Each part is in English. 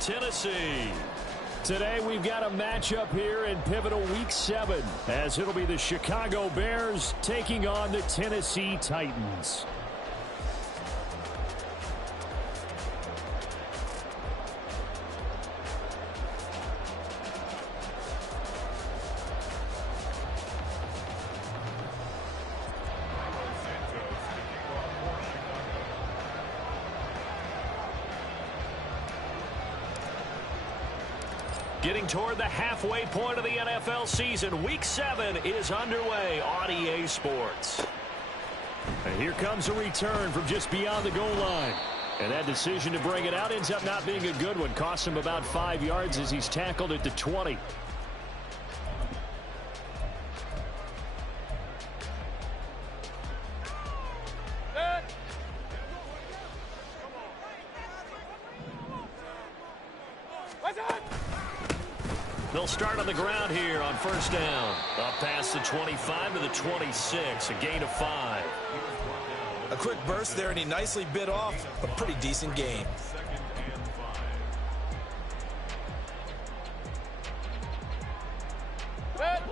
Tennessee. Today we've got a matchup here in pivotal Week 7, as it'll be the Chicago Bears taking on the Tennessee Titans. Getting toward the halfway point of the NFL season, Week 7 is underway on EA Sports. And here comes a return from just beyond the goal line. And that decision to bring it out ends up not being a good one. Costs him about 5 yards as he's tackled at the 20. They'll start on the ground here on first down. Up past the 25 to the 26, a gain of 5. A quick burst there, and he nicely bit off a pretty decent gain.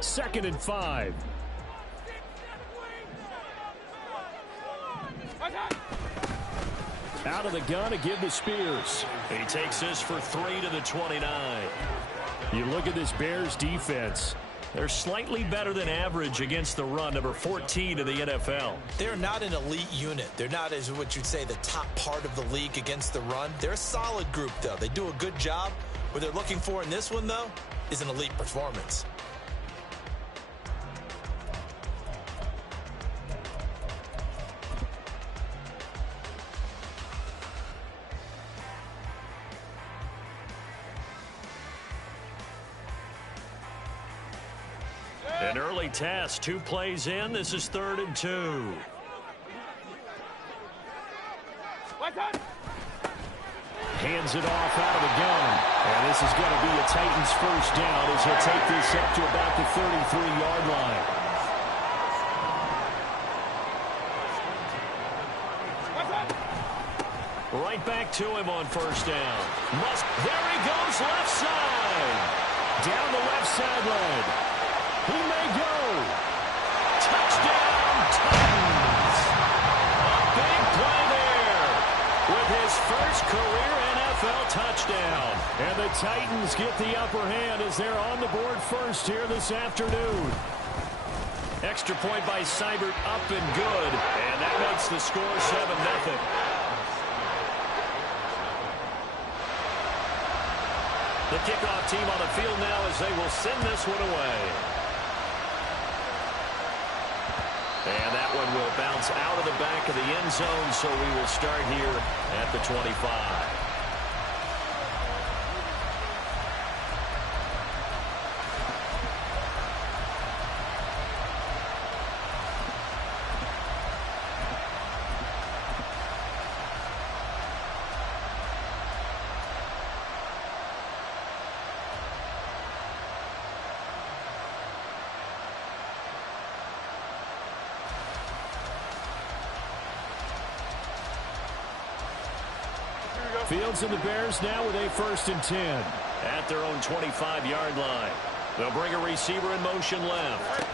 Second and 5. Out of the gun to give to Spears. He takes this for 3 to the 29. You look at this Bears defense. They're slightly better than average against the run, number 14 in the NFL. They're not an elite unit. They're not, as what you'd say, the top part of the league against the run. They're a solid group, though. They do a good job. What they're looking for in this one, though, is an elite performance. An early test, 2 plays in. This is 3rd and 2. Hands it off out of the gun. And this is going to be a Titans first down as he'll take this up to about the 33-yard line. Right back to him on first down. There he goes, left side. Down the left sideline. He may go. Touchdown, Titans. A big play there with his first career NFL touchdown. And the Titans get the upper hand as they're on the board first here this afternoon. Extra point by Seibert, up and good. And that makes the score 7-0. The kickoff team on the field now as they will send this one away. And that one will bounce out of the back of the end zone, so we will start here at the 25. Fields and the Bears now with a 1st and 10 at their own 25-yard line. They'll bring a receiver in motion left.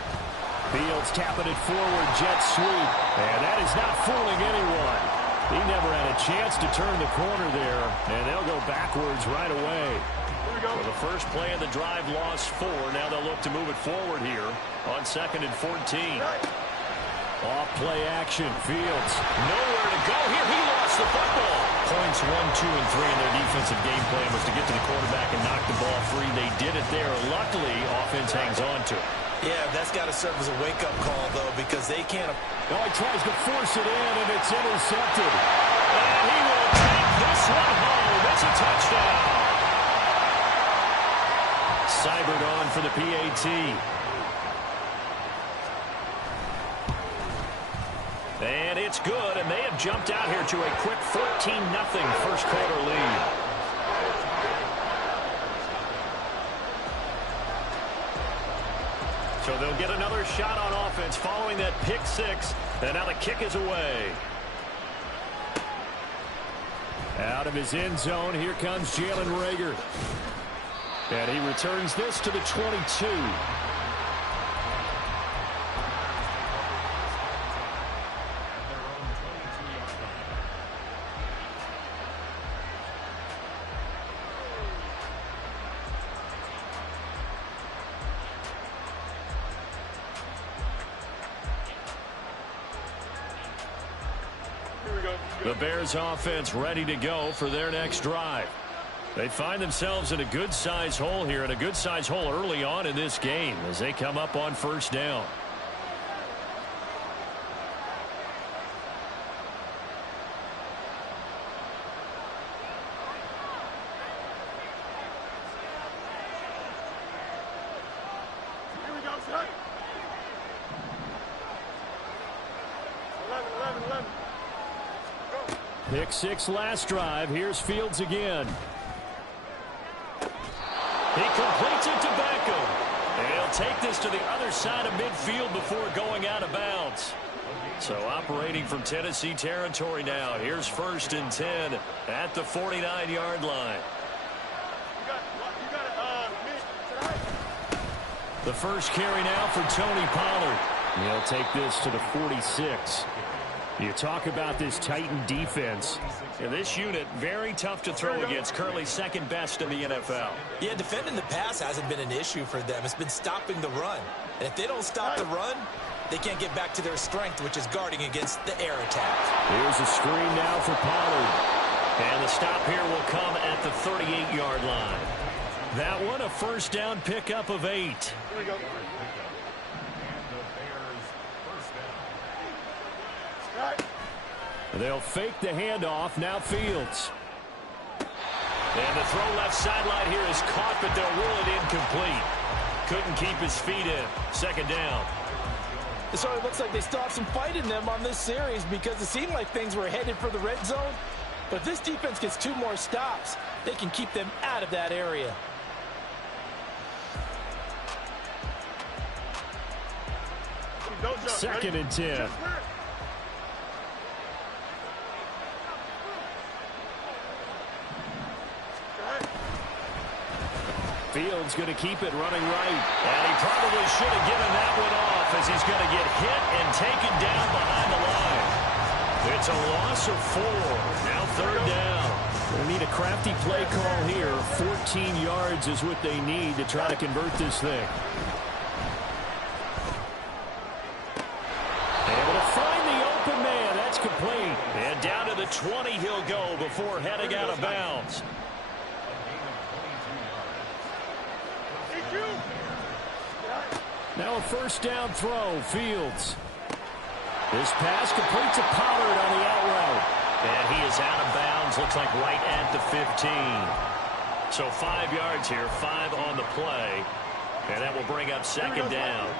Fields tapping it forward, jet sweep, and that is not fooling anyone. He never had a chance to turn the corner there, and they'll go backwards right away. For the first play of the drive, lost 4. Now they'll look to move it forward here on 2nd and 14. Off play action, Fields nowhere to go here. He lost the football. Points 1, 2, and 3 in their defensive game plan was to get to the quarterback and knock the ball free. They did it there. Luckily, offense hangs on to it. Yeah, that's got to serve as a wake-up call, though, because they can't. Oh, he tries to force it in, and it's intercepted. And he will take this one home. It's a touchdown. Seibert on for the PAT. And it's good, and they have jumped out here to a quick 14-0 first quarter lead. So they'll get another shot on offense following that pick 6, and now the kick is away. Out of his end zone, here comes Jalen Reagor. And he returns this to the 22. The Bears offense ready to go for their next drive. They find themselves in a good-sized hole here, and a good-sized hole early on in this game as they come up on first down. Here we go, son. 11. Pick 6 last drive. Here's Fields again. He completes it to Beckham. And he'll take this to the other side of midfield before going out of bounds. So operating from Tennessee territory now. Here's 1st and 10 at the 49-yard line. The first carry now for Tony Pollard. He'll take this to the 46. You talk about this Titan defense. And this unit, very tough to throw against. Currently second best in the NFL. Yeah, defending the pass hasn't been an issue for them. It's been stopping the run. And if they don't stop the run, they can't get back to their strength, which is guarding against the air attack. Here's a screen now for Pollard. And the stop here will come at the 38-yard line. That one, a first down pickup of 8. Here we go. They'll fake the handoff. Now Fields. And the throw left sideline here is caught, but they'll rule it incomplete. Couldn't keep his feet in. Second down. It sort of looks like they still have some fight in them on this series because it seemed like things were headed for the red zone. But if this defense gets 2 more stops, they can keep them out of that area. Second and 10. Fields going to keep it running right. And he probably should have given that one off as he's going to get hit and taken down behind the line. It's a loss of 4. Now 3rd down. They need a crafty play call here. 14 yards is what they need to try to convert this thing. Able to find the open man. That's complete. And down to the 20 he'll go before heading out of bounds. Now a first down throw. Fields. This pass completes to Pollard on the out route. And he is out of bounds. Looks like right at the 15. So 5 yards here. 5 on the play. And that will bring up second down.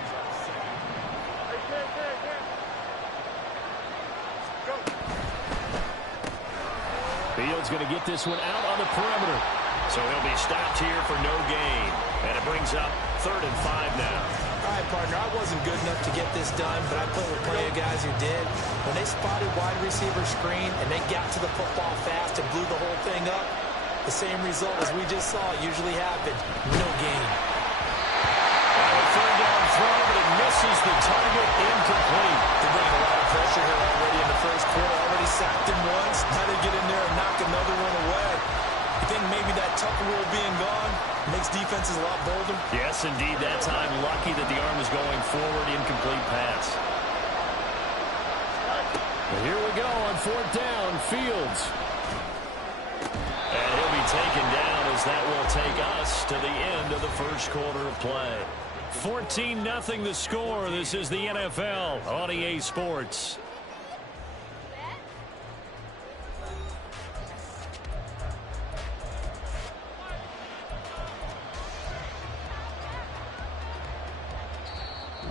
Fields going to get this one out on the perimeter. So he'll be stopped here for no gain. And it brings up 3rd and 5 now. All right, partner, I wasn't good enough to get this done, but I played with plenty of guys who did. When they spotted wide receiver screen and they got to the football fast and blew the whole thing up, the same result as we just saw usually happened. No gain. A 3rd down throw, but it misses the target. Incomplete. They're bringing a lot of pressure here already in the first quarter. Already sacked him once. Now they get in there and knock another one away. You think maybe that Tucker rule being gone makes defenses a lot bolder? Yes, indeed. That time, lucky that the arm was going forward. Incomplete pass. And here we go on 4th down. Fields. And he'll be taken down as that will take us to the end of the first quarter of play. 14-0 the score. This is the NFL on EA Sports.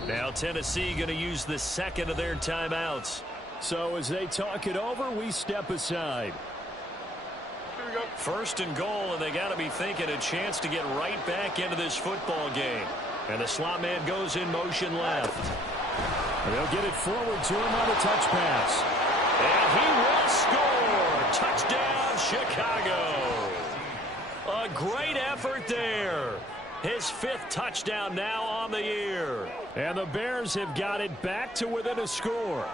Now Tennessee going to use the second of their timeouts. So as they talk it over, we step aside. 1st and goal, and they got to be thinking a chance to get right back into this football game. And the slot man goes in motion left. And they'll get it forward to him on a touch pass. And he will score. Touchdown, Chicago. A great effort there. His 5th touchdown now on the year. And the Bears have got it back to within a score.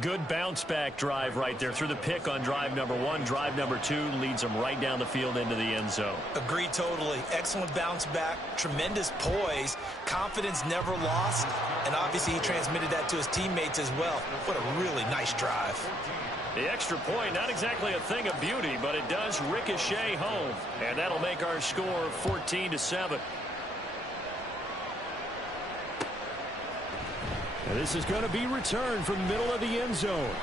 Good bounce-back drive right there through the pick on drive number 1. Drive number 2 leads them right down the field into the end zone. Agreed totally. Excellent bounce back, tremendous poise, confidence never lost, and obviously he transmitted that to his teammates as well. What a really nice drive. The extra point, not exactly a thing of beauty, but it does ricochet home. And that'll make our score 14-7. And this is going to be returned from the middle of the end zone.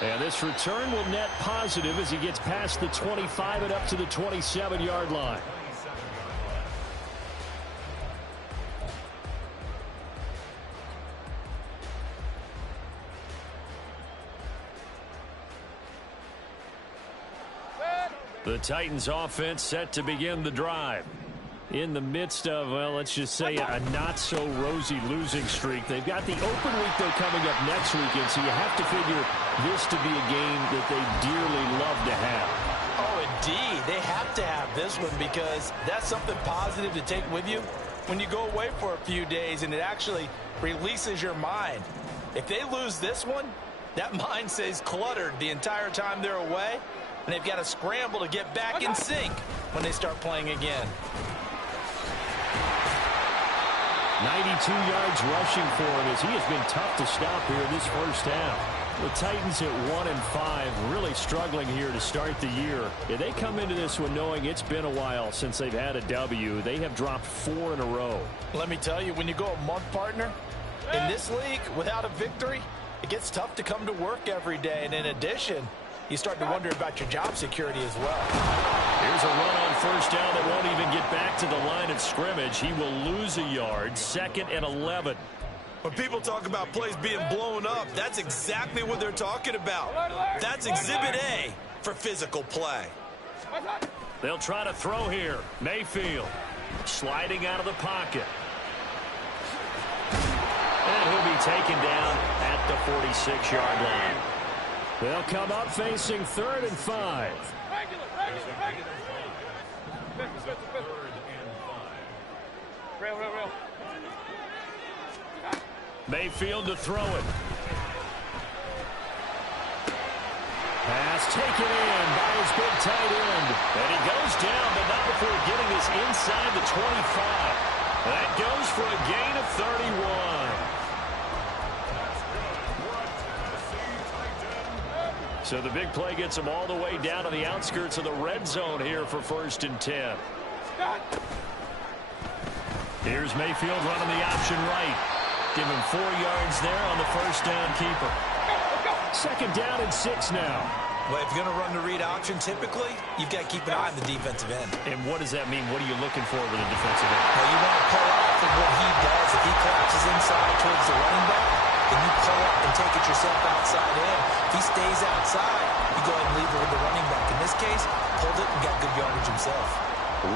And this return will net positive as he gets past the 25 and up to the 27-yard line. The Titans offense set to begin the drive. In the midst of, well, let's just say a not-so-rosy losing streak. They've got the open week, though, coming up next weekend, so you have to figure this to be a game that they dearly love to have. Oh, indeed. They have to have this one because that's something positive to take with you when you go away for a few days, and it actually releases your mind. If they lose this one, that mind stays cluttered the entire time they're away, and they've got to scramble to get back in sync when they start playing again. 92 yards rushing for him as he has been tough to stop here in this first half. The Titans at 1-5, really struggling here to start the year. If they come into this one knowing it's been a while since they've had a W, they have dropped 4 in a row. Let me tell you, when you go a month, partner, in this league without a victory, it gets tough to come to work every day. And in addition, you start to wonder about your job security as well. Here's a run on first down that won't even get back to the line of scrimmage. He will lose a yard, 2nd and 11. When people talk about plays being blown up, that's exactly what they're talking about. That's Exhibit A for physical play. They'll try to throw here. Mayfield sliding out of the pocket. And he'll be taken down at the 46-yard line. They'll come up facing 3rd and 5. Mayfield to throw it. Pass taken in by his big tight end. And he goes down, but not before getting this inside the 25. That goes for a gain of 31. So the big play gets him all the way down to the outskirts of the red zone here for 1st and 10. Here's Mayfield running the option right. Give him 4 yards there on the first down keeper. 2nd down and 6 now. Well, if you're going to run the read option, typically, you've got to keep an eye on the defensive end. And what does that mean? What are you looking for with a defensive end? Well, you want to pull off of what he does. If he collapses inside towards the running back, then you pull up and take it yourself outside in. If he stays outside, you go ahead and leave it with the running back. In this case, pulled it and got good yardage himself.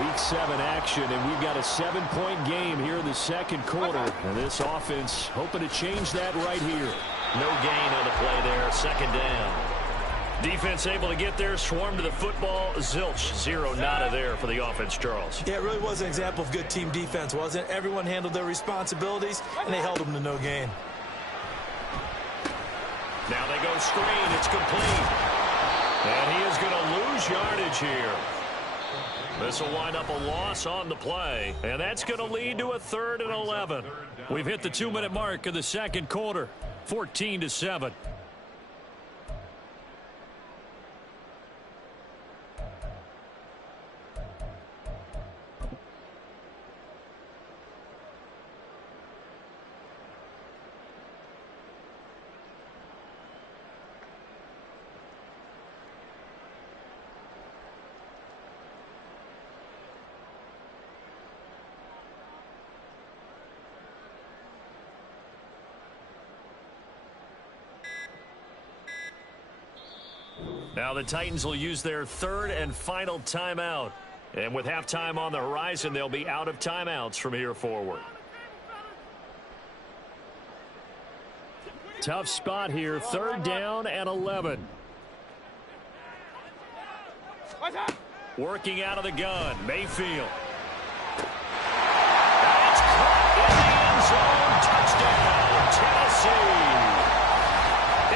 Week 7 action, and we've got a 7-point game here in the second quarter. And this offense hoping to change that right here. No gain on the play there, 2nd down. Defense able to get there, swarm to the football. Zilch, 0 nada there for the offense, Charles. Yeah, it really was an example of good team defense, wasn't it? Everyone handled their responsibilities, and they held them to no gain. Now they go screen. It's complete. And he is going to lose yardage here. This will wind up a loss on the play. And that's going to lead to a 3rd and 11. We've hit the 2-minute mark of the second quarter. 14-7. Now the Titans will use their 3rd and final timeout. And with halftime on the horizon, they'll be out of timeouts from here forward. Tough spot here, 3rd down and 11. Working out of the gun, Mayfield. That's caught in the end zone. Touchdown, Tennessee.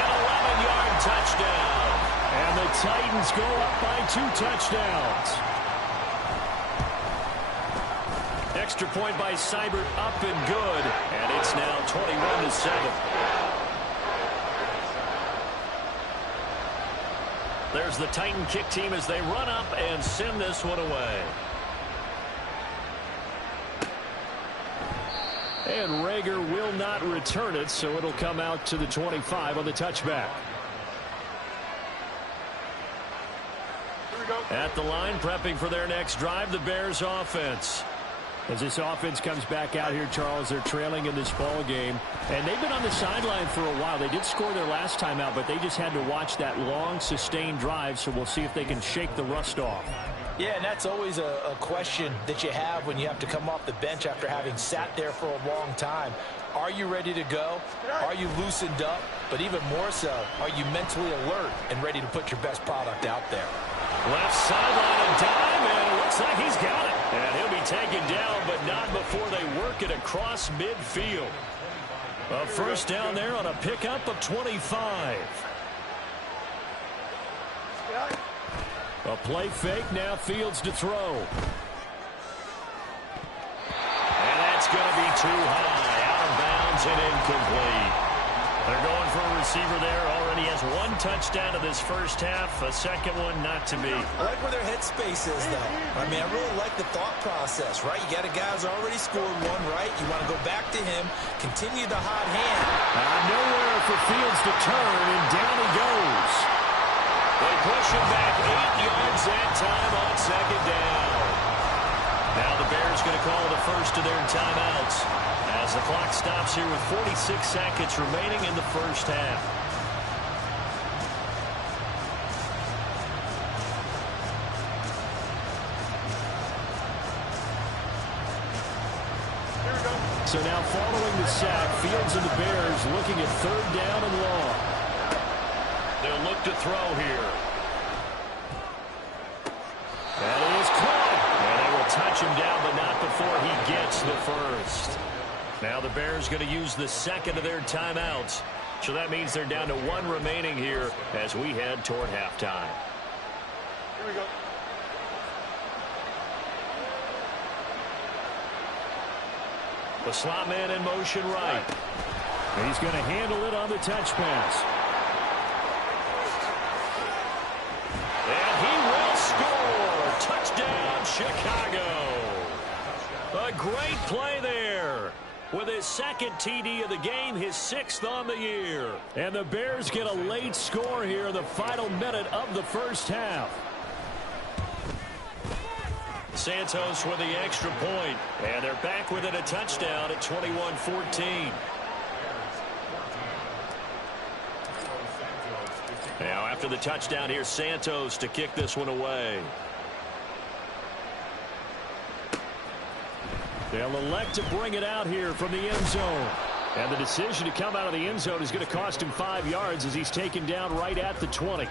An 11-yard touchdown. And the Titans go up by 2 touchdowns. Extra point by Seibert, up and good. And it's now 21-7. There's the Titan kick team as they run up and send this one away. And Rager will not return it, so it'll come out to the 25 on the touchback. At the line, prepping for their next drive, the Bears offense. As this offense comes back out here, Charles, they're trailing in this ball game. And they've been on the sideline for a while. They did score their last time out, but they just had to watch that long, sustained drive, so we'll see if they can shake the rust off. Yeah, and that's always a question that you have when you have to come off the bench after having sat there for a long time. Are you ready to go? Are you loosened up? But even more so, are you mentally alert and ready to put your best product out there? Left sideline, a dime, and it looks like he's got it. And he'll be taken down, but not before they work it across midfield. A first down there on a pickup of 25. A play fake, now Fields to throw. And that's going to be too high, out of bounds and incomplete. They're going for a receiver there. Already has 1 touchdown in this first half. A second one not to be. I like where their headspace is, though. I mean, I really like the thought process, right? You got a guy who's already scored 1, right? You want to go back to him, continue the hot hand. Nowhere for Fields to turn, and down he goes. They push him back 8 yards that time on second down. Now the Bears going to call the first of their timeouts as the clock stops here with 46 seconds remaining in the first half. So now following the sack, Fields and the Bears looking at 3rd down and long. They'll look to throw here. That is caught. And they will touch him down, but not before he gets the first. Now the Bears going to use the second of their timeouts. So that means they're down to 1 remaining here as we head toward halftime. Here we go. The slot man in motion right. And he's going to handle it on the touch pass. And he will score. Touchdown, Chicago. A great play there. With his second TD of the game, his 6th on the year. And the Bears get a late score here in the final minute of the first half. Santos with the extra point. And they're back within a touchdown at 21-14. Now after the touchdown, here's Santos to kick this one away. They'll elect to bring it out here from the end zone. And the decision to come out of the end zone is going to cost him 5 yards as he's taken down right at the 20.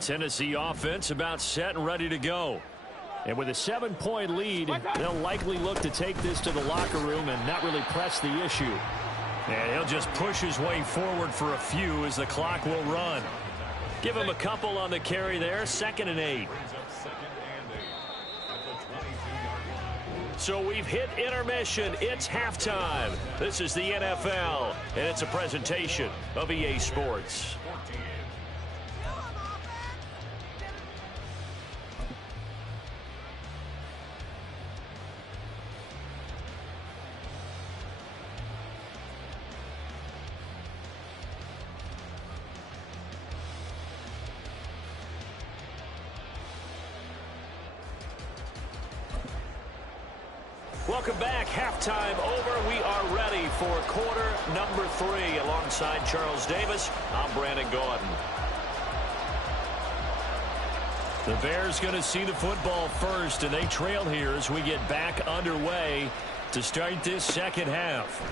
Tennessee offense about set and ready to go. And with a 7-point lead, they'll likely look to take this to the locker room and not really press the issue. And he'll just push his way forward for a few as the clock will run. Give him a couple on the carry there, 2nd and 8. So we've hit intermission. It's halftime. This is the NFL, and it's a presentation of EA Sports. Welcome back. Halftime over. We are ready for quarter number 3. Alongside Charles Davis, I'm Brandon Gaudin. The Bears going to see the football first, and they trail here as we get back underway to start this second half.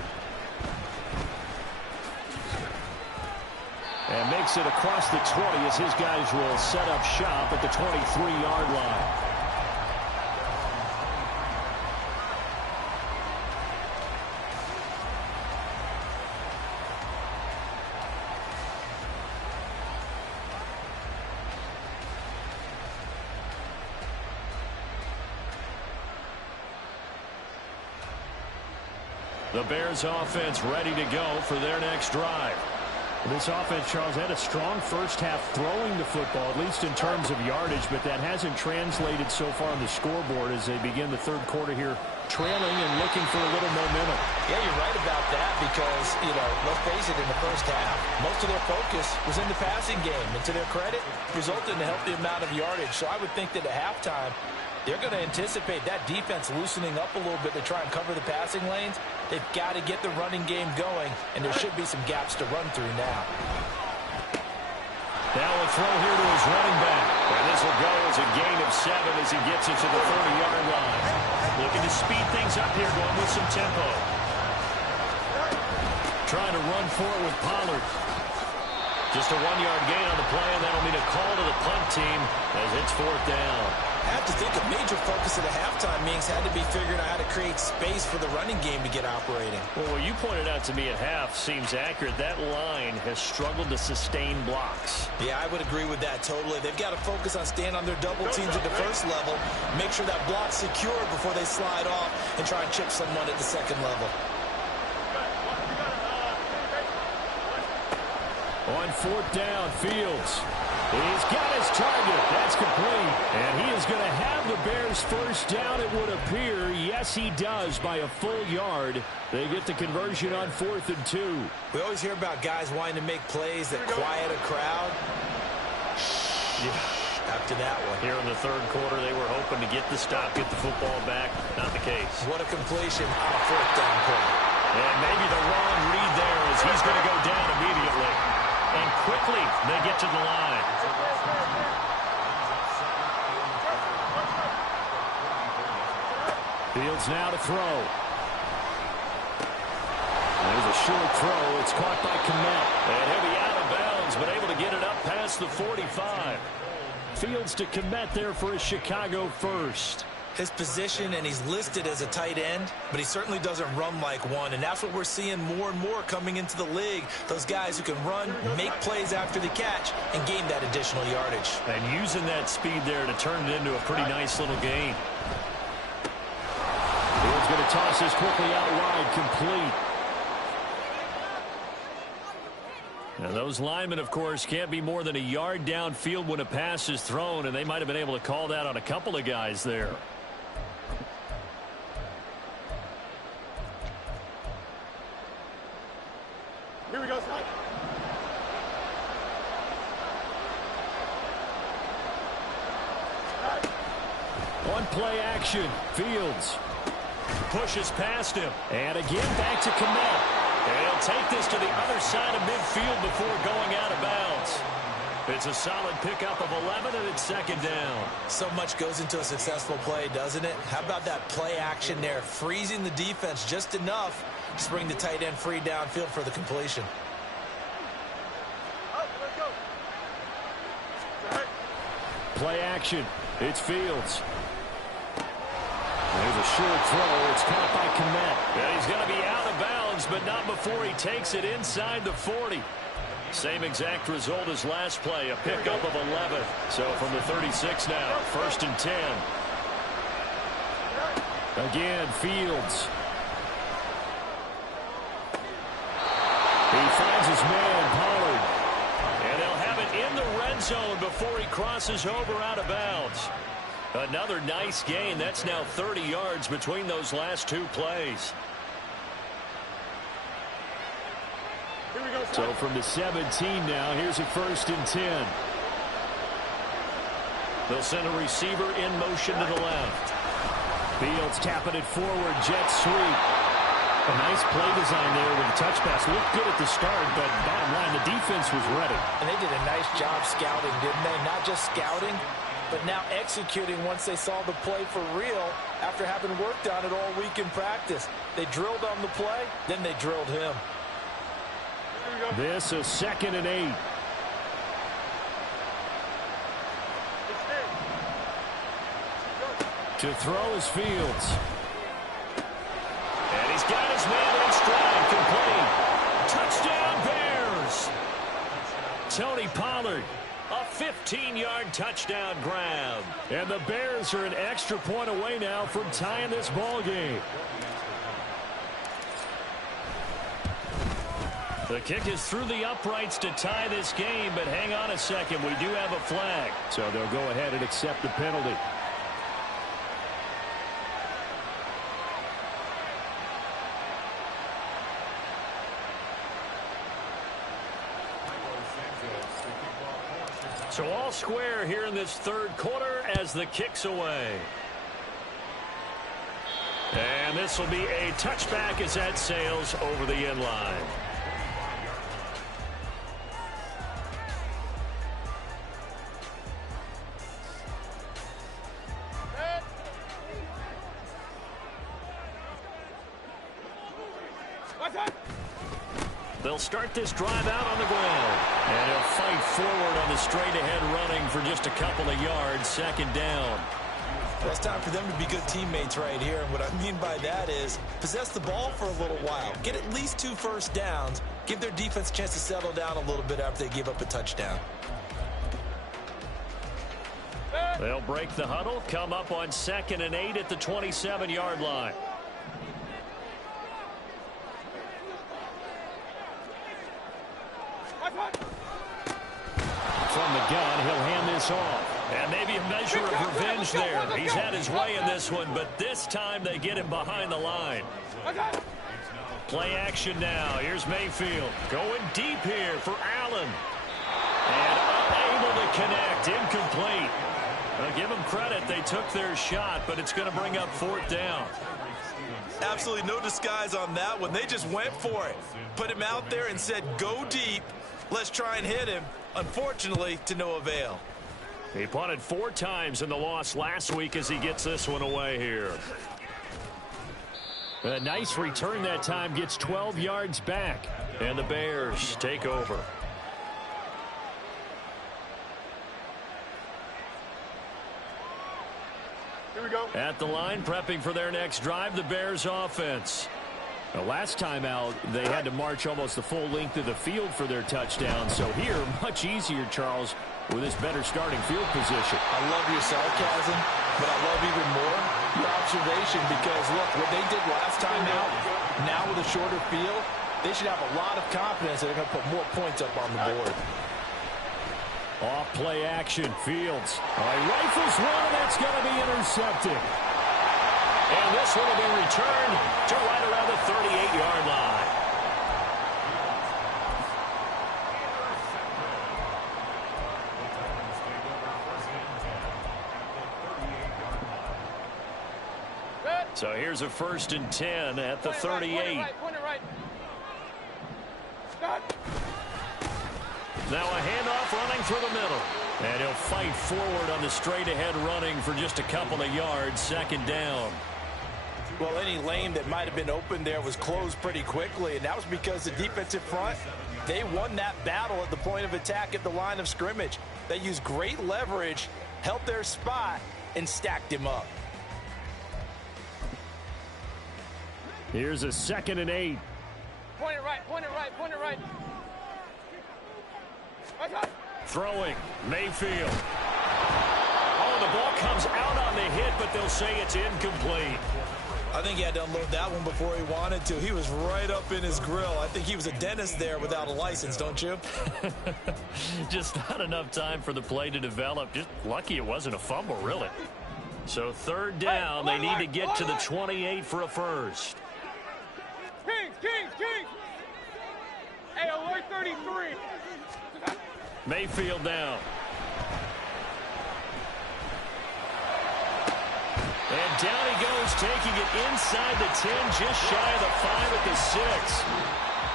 And makes it across the 20 as his guys will set up shop at the 23-yard line. The Bears offense ready to go for their next drive. This offense, Charles, had a strong first half throwing the football, at least in terms of yardage, but that hasn't translated so far on the scoreboard as they begin the third quarter here, trailing and looking for a little momentum. Yeah, you're right about that because, let's face it, in the first half, most of their focus was in the passing game. And to their credit, resulted in a healthy amount of yardage. So I would think that at halftime, they're going to anticipate that defense loosening up a little bit to try and cover the passing lanes. They've got to get the running game going, and there should be some gaps to run through now. Now a throw here to his running back. And this will go as a gain of 7 as he gets it to the 30-yard line. Looking to speed things up here, going with some tempo. Trying to run for it with Pollard. Just a 1-yard gain on the play, and that'll mean a call to the punt team as it's 4th down. I have to think a major focus at the halftime meetings had to be figuring out how to create space for the running game to get operating. Well, what you pointed out to me at half seems accurate. That line has struggled to sustain blocks. Yeah, I would agree with that totally. They've got to focus on staying on their double teams at the first level, make sure that block's secure before they slide off and try and chip someone at the second level. On 4th down, Fields. He's got his target. That's complete. And he is going to have the Bears first down, it would appear. Yes, he does by a full yard. They get the conversion on 4th and 2. We always hear about guys wanting to make plays that quiet a crowd. After that one. Here in the third quarter, they were hoping to get the stop, get the football back. Not the case. What a completion on a 4th down play. And maybe the wrong read there as he's going to go down immediately. And quickly, they get to the line. Fields now to throw. There's a short throw. It's caught by Kmet. And he'll be out of bounds, but able to get it up past the 45. Fields to Kmet there for a Chicago first. His position, and he's listed as a tight end, but he certainly doesn't run like one, and that's what we're seeing more and more coming into the league. Those guys who can run, make plays after the catch, and gain that additional yardage. And using that speed there to turn it into a pretty nice little gain. Fields going to toss this quickly out wide, complete. Now those linemen, of course, can't be more than a yard downfield when a pass is thrown, and they might have been able to call that on a couple of guys there. Here we go, Scott. On play action, Fields pushes past him. And again, back to Kmet. And he'll take this to the other side of midfield before going out of bounds. It's a solid pickup of 11, and it's 2nd down. So much goes into a successful play, doesn't it? How about that play action there? Freezing the defense just enough to bring the tight end free downfield for the completion. Play action. It's Fields. There's a short throw. It's caught by Kmet. And he's going to be out of bounds, but not before he takes it inside the 40. Same exact result as last play, a pickup of 11. So from the 36 now, 1st and 10. Again, Fields. He finds his man, Pollard. And he'll have it in the red zone before he crosses over out of bounds. Another nice gain. That's now 30 yards between those last 2 plays. Here we go, So from the 17 now, here's a 1st and 10. They'll send a receiver in motion to the left. Fields tapping it forward, jet sweep. A nice play design there with the touch pass. Looked good at the start, but bottom line, the defense was ready. And they did a nice job scouting, didn't they? Not just scouting, but now executing once they saw the play for real after having worked on it all week in practice. They drilled on the play, then they drilled him. This is 2nd and 8. To throw is Fields. And he's got his man in stride, complete. Touchdown, Bears. Tony Pollard, a 15-yard touchdown grab. And the Bears are an extra point away now from tying this ball game. The kick is through the uprights to tie this game, but hang on a second. We do have a flag. So they'll go ahead and accept the penalty. So all square here in this third quarter as the kick's away. And this will be a touchback as that sails over the end line. They'll start this drive out on the ground. And he'll fight forward on the straight-ahead running for just a couple of yards, 2nd down. Well, it's time for them to be good teammates right here. And what I mean by that is possess the ball for a little while. Get at least 2 first downs. Give their defense a chance to settle down a little bit after they give up a touchdown. They'll break the huddle, come up on 2nd and 8 at the 27-yard line. From the gun, he'll hand this off. And maybe a measure of revenge there. He's had his way in this one, but this time they get him behind the line. Play action now. Here's Mayfield going deep here for Allen. And unable to connect. Incomplete. I'll give them credit. They took their shot, but it's going to bring up 4th down. Absolutely no disguise on that one. They just went for it. Put him out there and said, go deep. Let's try and hit him. Unfortunately, to no avail. He punted 4 times in the loss last week as he gets this one away here. A nice return that time, gets 12 yards back. And the Bears take over. Here we go. At the line, prepping for their next drive, the Bears offense. The last time out, they had to march almost the full length of the field for their touchdown. So here, much easier, Charles, with this better starting field position. I love your sarcasm, but I love even more your observation because, look, what they did last time out, now with a shorter field, they should have a lot of confidence that they're going to put more points up on the board. Off play action, Fields. He rifles one, and that's going to be intercepted. And this one will be returned to right around the 38-yard line. So here's a 1st and 10 at the 38. Point it right. Now a handoff running through the middle. And he'll fight forward on the straight-ahead running for just a couple of yards, 2nd down. Well, any lane that might have been open there was closed pretty quickly, and that was because the defensive front, they won that battle at the point of attack at the line of scrimmage. They used great leverage, held their spot, and stacked him up. Here's a 2nd and 8. Point it right. Point it right. Point it right. Throwing, Mayfield. Oh, the ball comes out on the hit, but they'll say it's incomplete. I think he had to unload that one before he wanted to. He was right up in his grill. I think he was a dentist there without a license, don't you? Just not enough time for the play to develop. Just lucky it wasn't a fumble, really. So 3rd down, they need to get to the 28 for a first. Kings. Hey, alert 33. Mayfield down. And down he goes, taking it inside the 10, just shy of the 5 at the 6.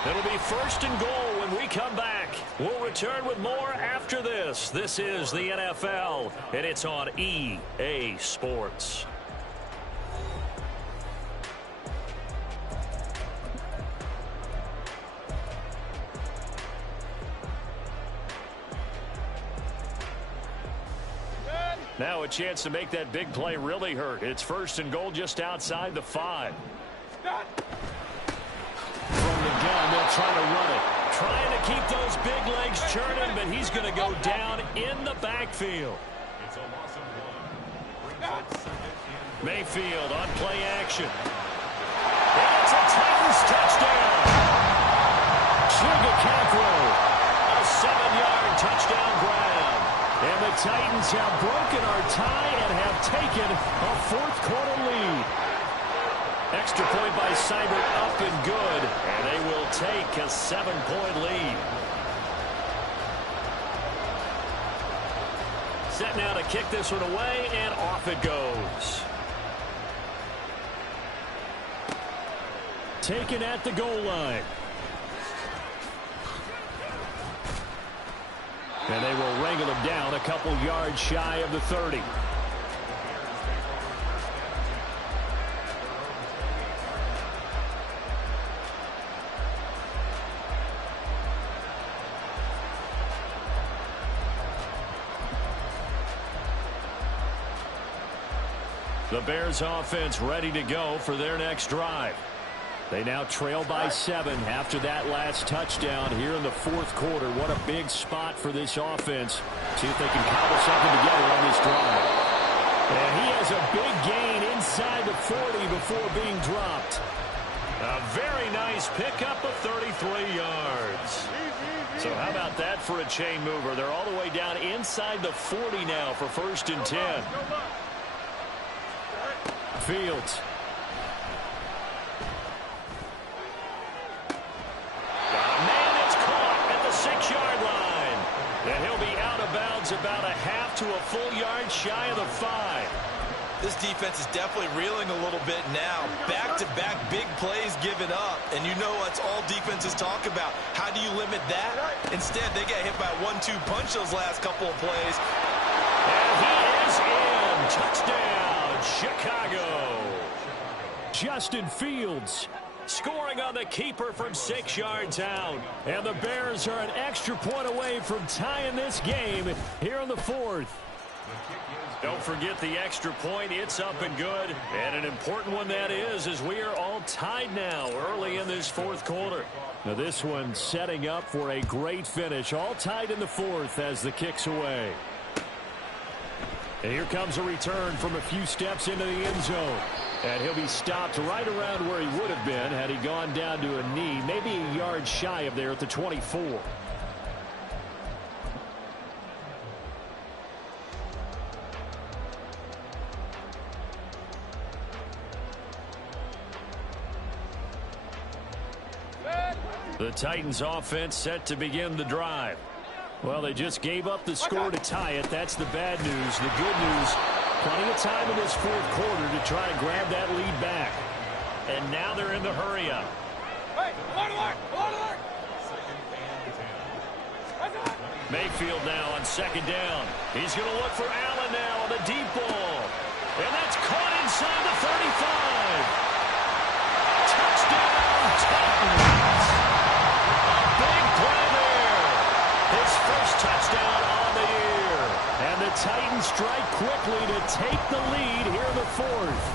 It'll be 1st and goal when when we come back, we'll return with more after this. This is the NFL, and it's on EA Sports. Now a chance to make that big play really hurt. It's 1st and goal just outside the 5. From the gun, they'll try to run it. Trying to keep those big legs churning, but he's going to go down in the backfield. Mayfield on play action. And it's a Titans touchdown. Chigakakro, a 7-yard touchdown grab. And the Titans have broken our tie and have taken a 4th quarter lead. Extra point by Seibert up and good, and they will take a 7-point lead. Set now to kick this one away, and off it goes. Taken at the goal line. And they will wrangle him down a couple yards shy of the 30. The Bears offense ready to go for their next drive. They now trail by 7 after that last touchdown here in the 4th quarter. What a big spot for this offense. See if they can cobble something together on this drive. And he has a big gain inside the 40 before being dropped. A very nice pickup of 33 yards. So how about that for a chain mover? They're all the way down inside the 40 now for 1st and 10. Fields. Man, it's caught at the 6-yard line. And he'll be out of bounds about a half to a full yard shy of the 5. This defense is definitely reeling a little bit now. Back-to-back big plays given up. And you know what's all defenses talk about. How do you limit that? Instead, they get hit by a 1-2 punch those last couple of plays. And he is in. Touchdown, Chicago. Justin Fields scoring on the keeper from 6 yards out. And the Bears are an extra point away from tying this game here in the 4th. Don't forget the extra point. It's up and good. And an important one that is, as we are all tied now early in this 4th quarter. Now this one setting up for a great finish. All tied in the 4th as the kick's away. And here comes a return from a few steps into the end zone. And he'll be stopped right around where he would have been had he gone down to a knee, maybe a yard shy of there at the 24. The Titans offense set to begin the drive. Well, they just gave up the score to tie it. That's the bad news. The good news, plenty of time in this 4th quarter to try to grab that lead back. And now they're in the hurry-up. Hey, alert! Mayfield now on 2nd down. He's going to look for Allen now on the deep ball. And that's caught inside the 35. Touchdown, Titans. Big play there. His first touchdown on the year. And the Titans strike quickly to take the lead here in the 4th.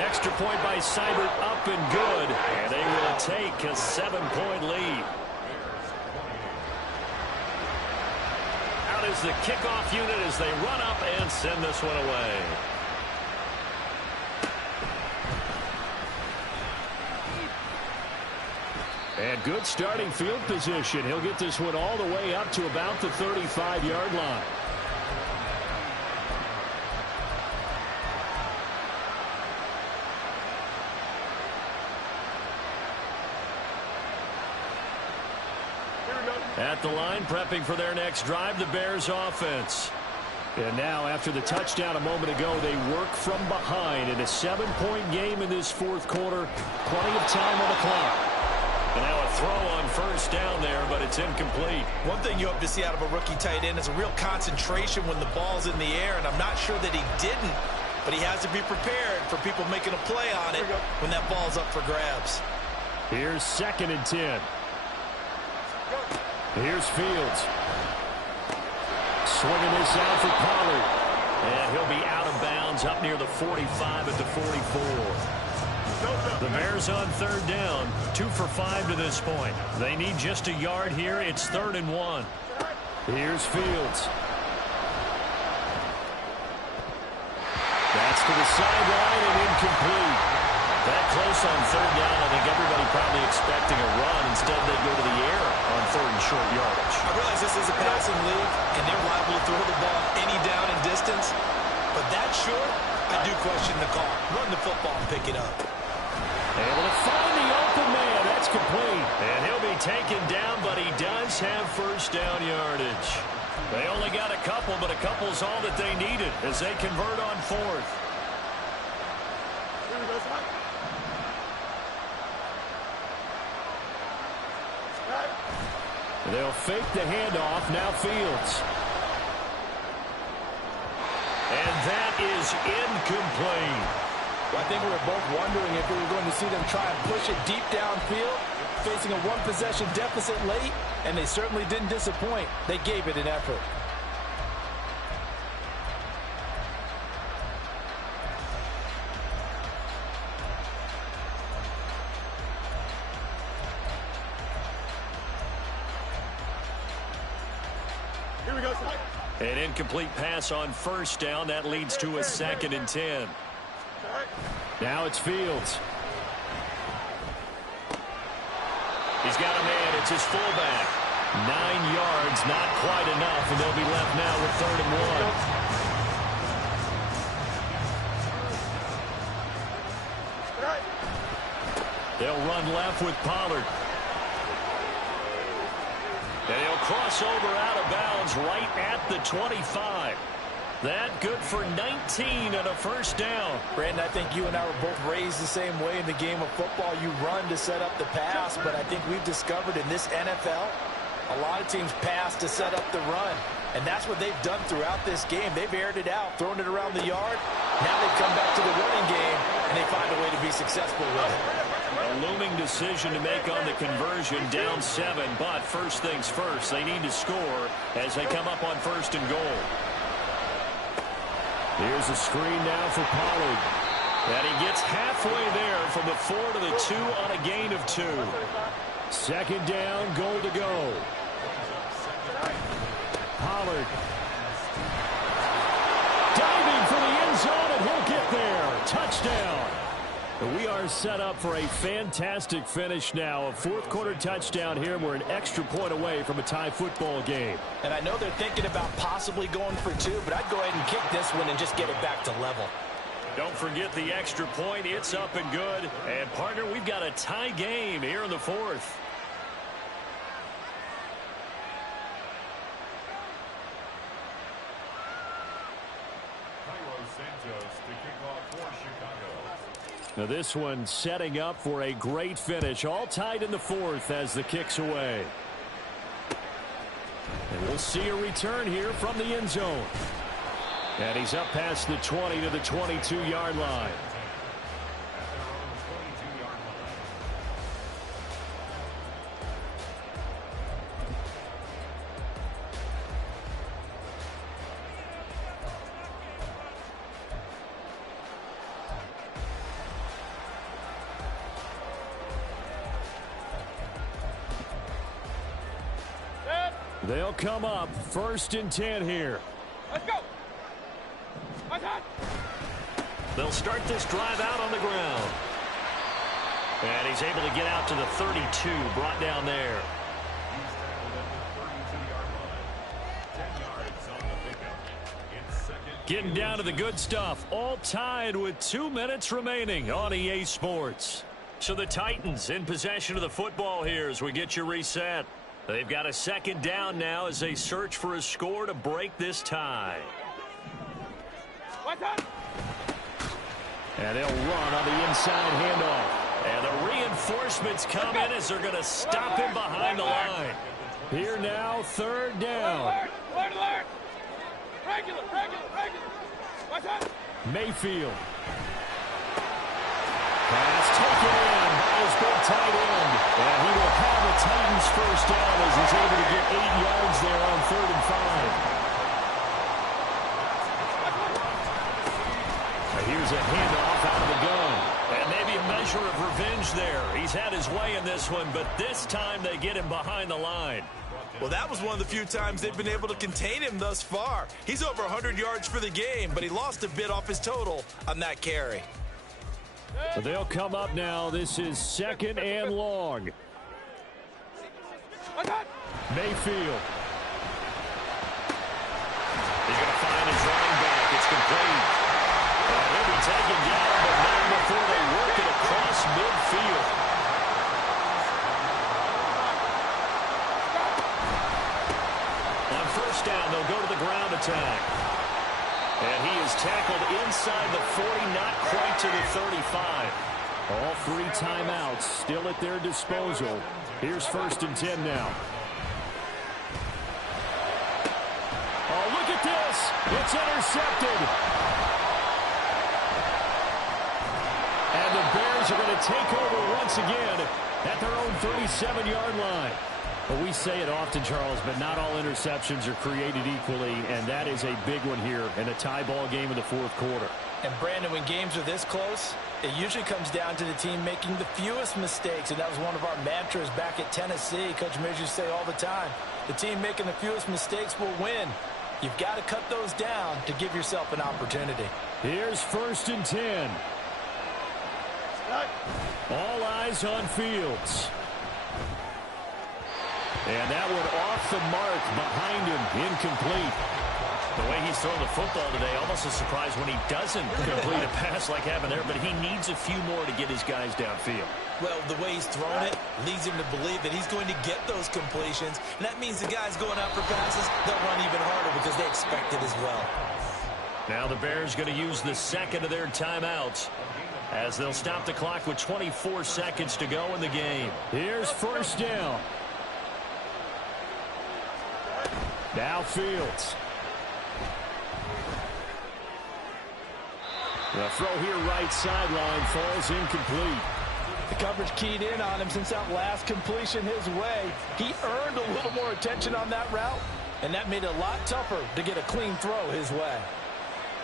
Extra point by Seibert up and good. And they will take a 7-point lead. Out is the kickoff unit as they run up and send this one away. And good starting field position. He'll get this one all the way up to about the 35-yard line. At the line, prepping for their next drive, the Bears offense. And now, after the touchdown a moment ago, they work from behind in a 7-point game in this 4th quarter. Plenty of time on the clock. And now a throw on first down there, but it's incomplete. One thing you hope to see out of a rookie tight end is a real concentration when the ball's in the air, and I'm not sure that he didn't, but he has to be prepared for people making a play on it when that ball's up for grabs. Here's 2nd and 10. Here's Fields. Swinging this out for Pollard. And he'll be out of bounds up near the 45 at the 44. The Bears on 3rd down, 2 for 5 to this point. They need just a yard here. It's 3rd and 1. Here's Fields. That's to the sideline and incomplete. That close on 3rd down, I think everybody probably expecting a run. Instead, they go to the air on 3rd and short yardage. I realize this is a passing league, and they're liable to throw the ball any down and distance. But that short, I do question the call. Run the football and pick it up. Able to find the open man. That's complete. And he'll be taken down, but he does have first down yardage. They only got a couple, but a couple's all that they needed as they convert on 4th. They'll fake the handoff. Now Fields. And that is incomplete. I think we were both wondering if we were going to see them try and push it deep downfield, facing a one-possession deficit late, and they certainly didn't disappoint. They gave it an effort. Here we go. An incomplete pass on first down. That leads to a 2nd and 10. Now it's Fields. He's got a man. It's his fullback. 9 yards, not quite enough, and they'll be left now with 3rd and 1. They'll run left with Pollard. And he'll cross over out of bounds right at the 25. That good for 19 and a first down. Brandon, I think you and I were both raised the same way in the game of football. You run to set up the pass, but I think we've discovered in this NFL, a lot of teams pass to set up the run. And that's what they've done throughout this game. They've aired it out, thrown it around the yard. Now they've come back to the running game, and they find a way to be successful with it. A looming decision to make on the conversion, down 7. But first things first, they need to score as they come up on 1st and goal. Here's a screen now for Pollard. And he gets halfway there from the 4 to the 2 on a gain of 2. 2nd down, goal to go. Pollard. Diving for the end zone, and he'll get there. Touchdown. We are set up for a fantastic finish now. A 4th quarter touchdown here. We're an extra point away from a tie football game. And I know they're thinking about possibly going for 2, but I'd go ahead and kick this one and just get it back to level. Don't forget the extra point. It's up and good. And, partner, we've got a tie game here in the 4th. Now this one setting up for a great finish. All tied in the 4th as the kick's away. And we'll see a return here from the end zone. And he's up past the 20 to the 22-yard line. They'll come up 1st and 10 here. Let's go. They'll start this drive out on the ground. And he's able to get out to the 32, brought down there. Getting down to the good stuff. All tied with 2 minutes remaining on EA Sports. So the Titans in possession of the football here as we get you reset. They've got a 2nd down now as they search for a score to break this tie. And they'll run on the inside handoff. And they're The reinforcements come in as they're going to stop him behind the line. Here now, third down. Regular. Watch out. Mayfield. Pass taken in by his big tight end. And he will have the Titans first down as he's able to get 8 yards there on 3rd and 5. Here's a handoff out of the gun. And maybe a measure of revenge there. He's had his way in this one, but this time they get him behind the line. Well, that was one of the few times they've been able to contain him thus far. He's over 100 yards for the game, but he lost a bit off his total on that carry. But they'll come up now. This is 2nd and long. Mayfield. He's going to find his running back. It's complete. He'll be taken down, but not before they work it across midfield. On first down, they'll go to the ground attack. And he is tackled inside the 40, not quite to the 35. All 3 timeouts still at their disposal. Here's 1st and 10 now. Oh, look at this. It's intercepted. And the Bears are going to take over once again at their own 37-yard line. Well, we say it often, Charles, but not all interceptions are created equally, and that is a big one here in a tie ball game in the 4th quarter. And, Brandon, when games are this close, it usually comes down to the team making the fewest mistakes, and that was one of our mantras back at Tennessee. Coach Mears used to say all the time, the team making the fewest mistakes will win. You've got to cut those down to give yourself an opportunity. Here's 1st and 10. All eyes on Fields. And that one off the mark behind him, incomplete. The way he's throwing the football today, almost a surprise when he doesn't complete a pass like happened there, but he needs a few more to get his guys downfield. Well, the way he's thrown it leads him to believe that he's going to get those completions, and that means the guys going out for passes, they'll run even harder because they expect it as well. Now the Bears going to use the 2nd of their timeouts as they'll stop the clock with 24 seconds to go in the game. Here's 1st down. Now Fields. The throw here right sideline falls incomplete. The coverage keyed in on him since that last completion his way. He earned a little more attention on that route, and that made it a lot tougher to get a clean throw his way.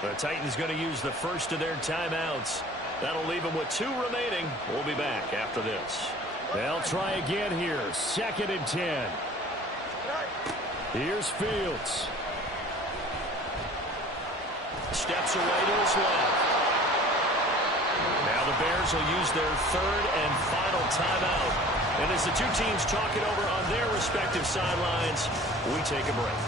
The Titans going to use the 1st of their timeouts. That'll leave them with 2 remaining. We'll be back after this. They'll try again here. 2nd and 10. Here's Fields. Steps away to his left. Now the Bears will use their 3rd and final timeout. And as the 2 teams talk it over on their respective sidelines, we take a break.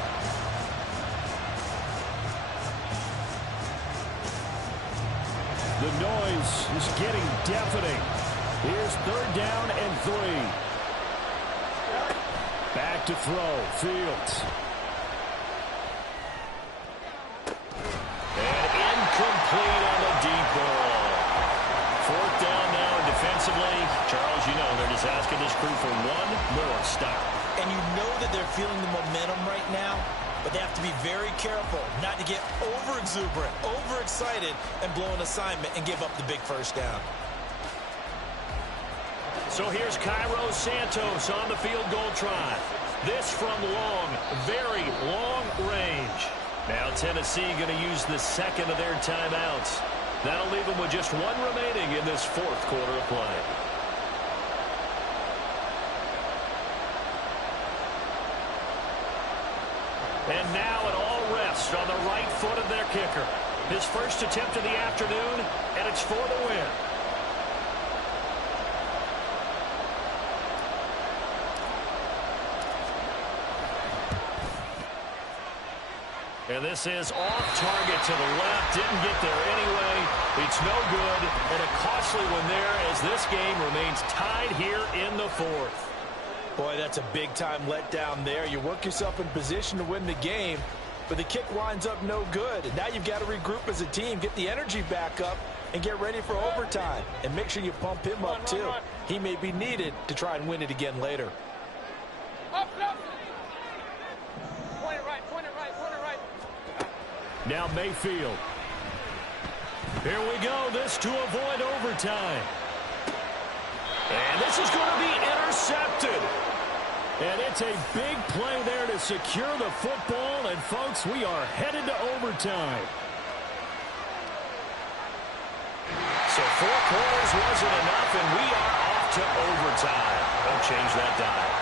The noise is getting deafening. Here's 3rd down and 3. Back to throw. Fields. And incomplete on the deep ball. 4th down now, and defensively, Charles, you know they're just asking this crew for one more stop. And you know that they're feeling the momentum right now, but they have to be very careful not to get over-exuberant, over-excited, and blow an assignment and give up the big 1st down. So here's Cairo Santos on the field goal try. This from long, very long range. Now Tennessee going to use the 2nd of their timeouts. That'll leave them with just 1 remaining in this 4th quarter of play. And now it all rests on the right foot of their kicker. His first attempt of the afternoon, and it's for the win. And this is off target to the left. Didn't get there anyway. It's no good. And a costly one there as this game remains tied here in the 4th. Boy, that's a big-time letdown there. You work yourself in position to win the game, but the kick winds up no good. And now you've got to regroup as a team, get the energy back up, and get ready for overtime. And make sure you pump him up, too. He may be needed to try and win it again later. Up. Point it right. Now Mayfield. Here we go. This to avoid overtime. And this is going to be intercepted. And it's a big play there to secure the football. And, folks, we are headed to overtime. So 4 quarters wasn't enough, and we are off to overtime. Don't change that dial.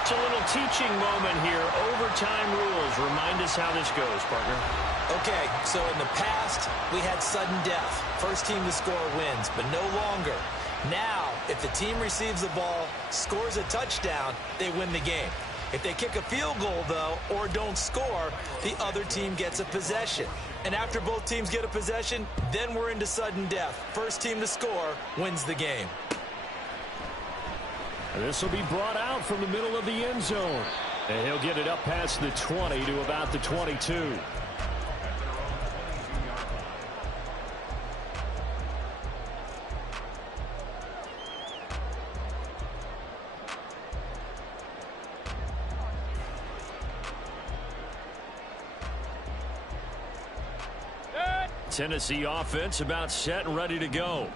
It's a little teaching moment here. Overtime rules. Remind us how this goes, partner. Okay, so in the past, we had sudden death. First team to score wins, but no longer. Now, if the team receives the ball, scores a touchdown, they win the game. If they kick a field goal, though, or don't score, the other team gets a possession. And after both teams get a possession, then we're into sudden death. First team to score wins the game. This will be brought out from the middle of the end zone. And he'll get it up past the 20 to about the 22. Tennessee offense about set and ready to go.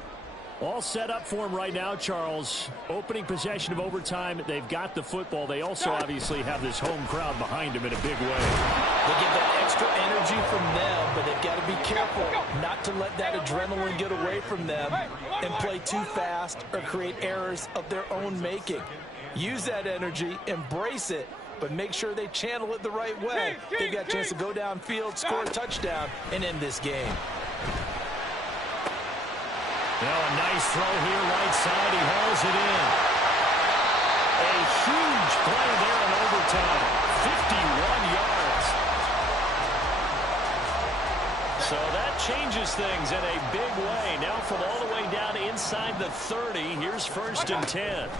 All set up for him right now, Charles. Opening possession of overtime. They've got the football. They also obviously have this home crowd behind them in a big way. They get that extra energy from them, but they've got to be careful not to let that adrenaline get away from them and play too fast or create errors of their own making. Use that energy, embrace it, but make sure they channel it the right way. They've got a chance to go downfield, score a touchdown, and end this game. Now a nice throw here, right side. He hauls it in. A huge play there in overtime. 51 yards. So that changes things in a big way. Now from all the way down inside the 30, here's 1st and 10.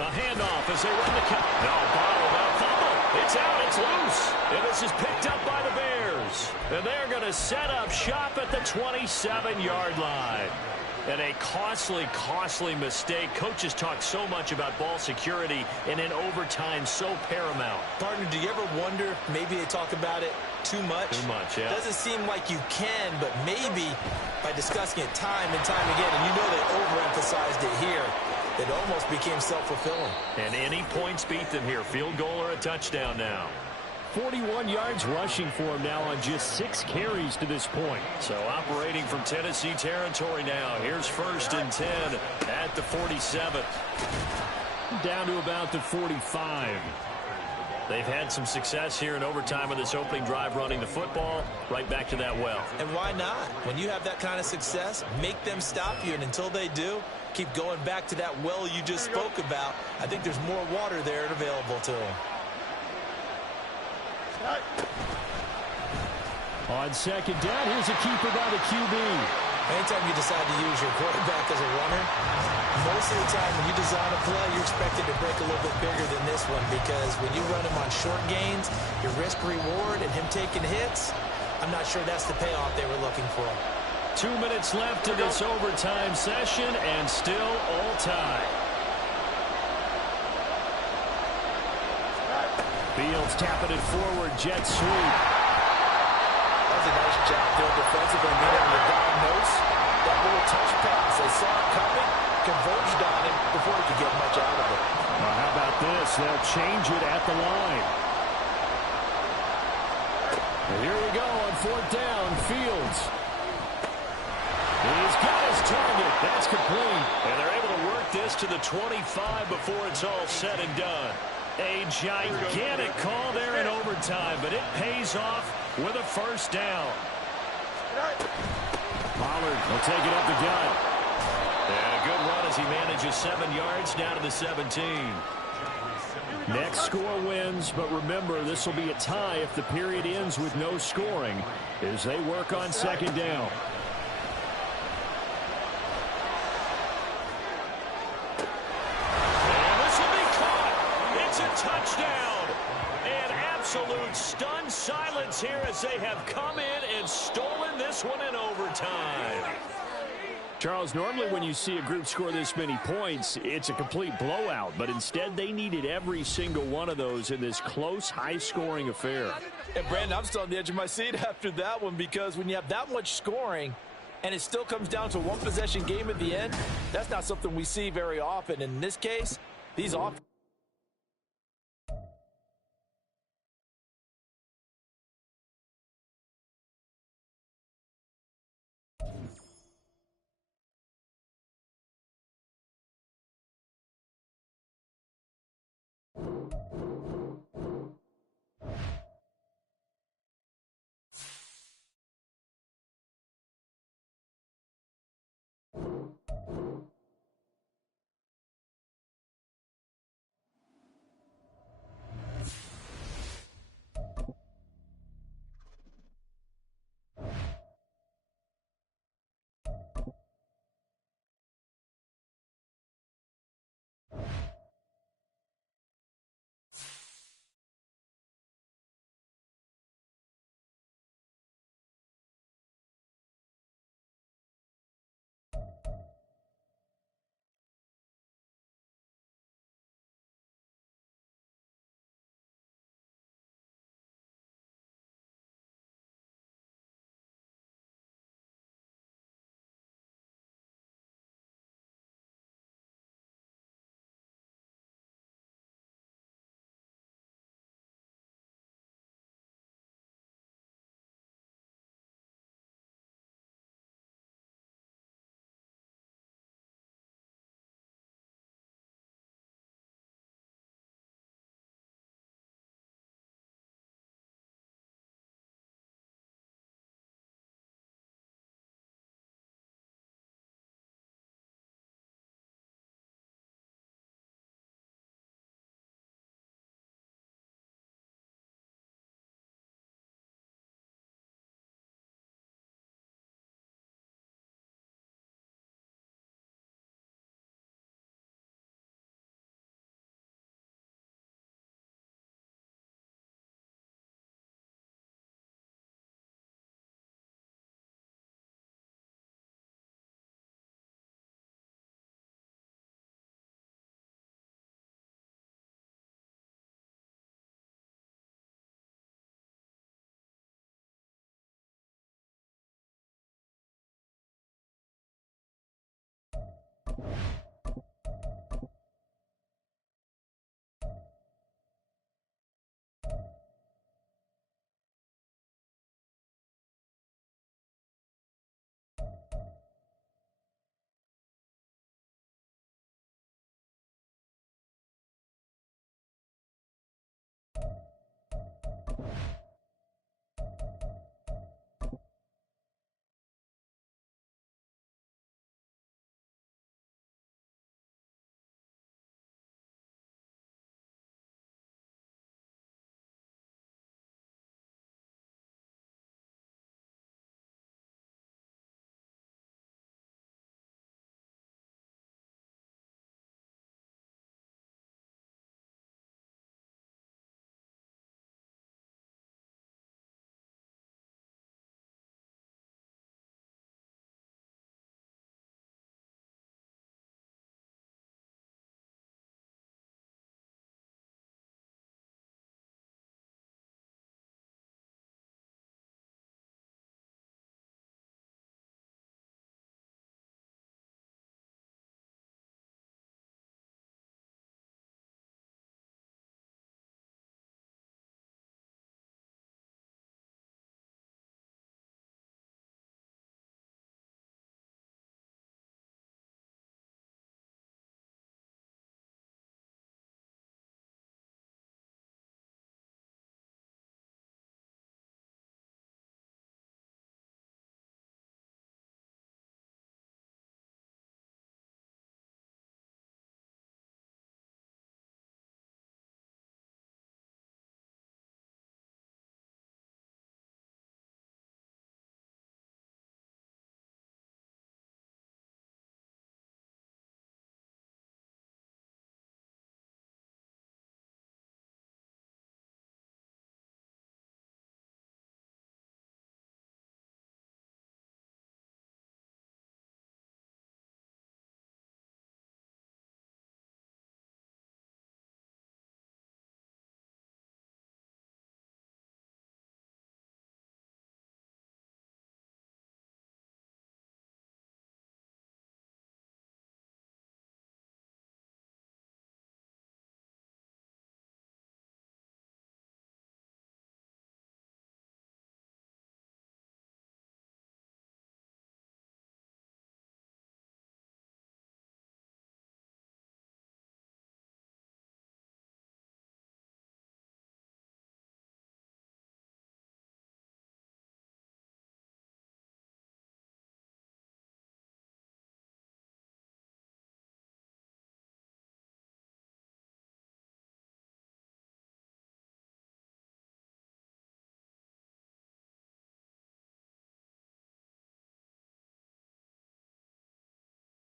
A handoff as they run the count. No, bottled up. Fumble. It's out. It's loose. And this is picked up by the Bears. And they're going to set up shop at the 27-yard line. And a costly mistake. Coaches talk so much about ball security, and in overtime, so paramount. Partner, do you ever wonder if maybe they talk about it too much? Too much, yeah. Doesn't seem like you can, but maybe by discussing it time and time again, and you know they overemphasized it here, it almost became self-fulfilling. And any points beat them here. Field goal or a touchdown now. 41 yards rushing for him now on just 6 carries to this point. So operating from Tennessee territory now. Here's 1st and 10 at the 47. Down to about the 45. They've had some success here in overtime of this opening drive running the football right back to that well. And why not? When you have that kind of success, make them stop you. And until they do, keep going back to that well you just spoke about. I think there's more water there and available to them. On 2nd down, here's a keeper by the QB. Anytime you decide to use your quarterback as a runner, most of the time when you design a play, you're expected to break a little bit bigger than this one, because when you run him on short gains, your risk-reward and him taking hits, I'm not sure that's the payoff they were looking for. 2 minutes left in this overtime session, and still all tied. Fields tapping it forward, jet sweep. That's a nice job there defensively, being able to diagnose that little touch pass. They saw it coming, converged on him before he could get much out of it. Now how about this? They'll change it at the line. And here we go on 4th down. Fields. He's got his target. That's complete. And they're able to work this to the 25 before it's all said and done. A gigantic call there in overtime, but it pays off with a 1st down. Pollard will take it up the gut. And a good run as he manages 7 yards down to the 17. Next score wins, but remember, this will be a tie if the period ends with no scoring as they work on 2nd down. Touchdown, and absolute stunned silence here as they have come in and stolen this one in overtime. Charles, normally when you see a group score this many points, it's a complete blowout. But instead, they needed every single one of those in this close, high-scoring affair. And, Brandon, I'm still on the edge of my seat after that one because when you have that much scoring and it still comes down to a one-possession game at the end, that's not something we see very often. In this case, these offenses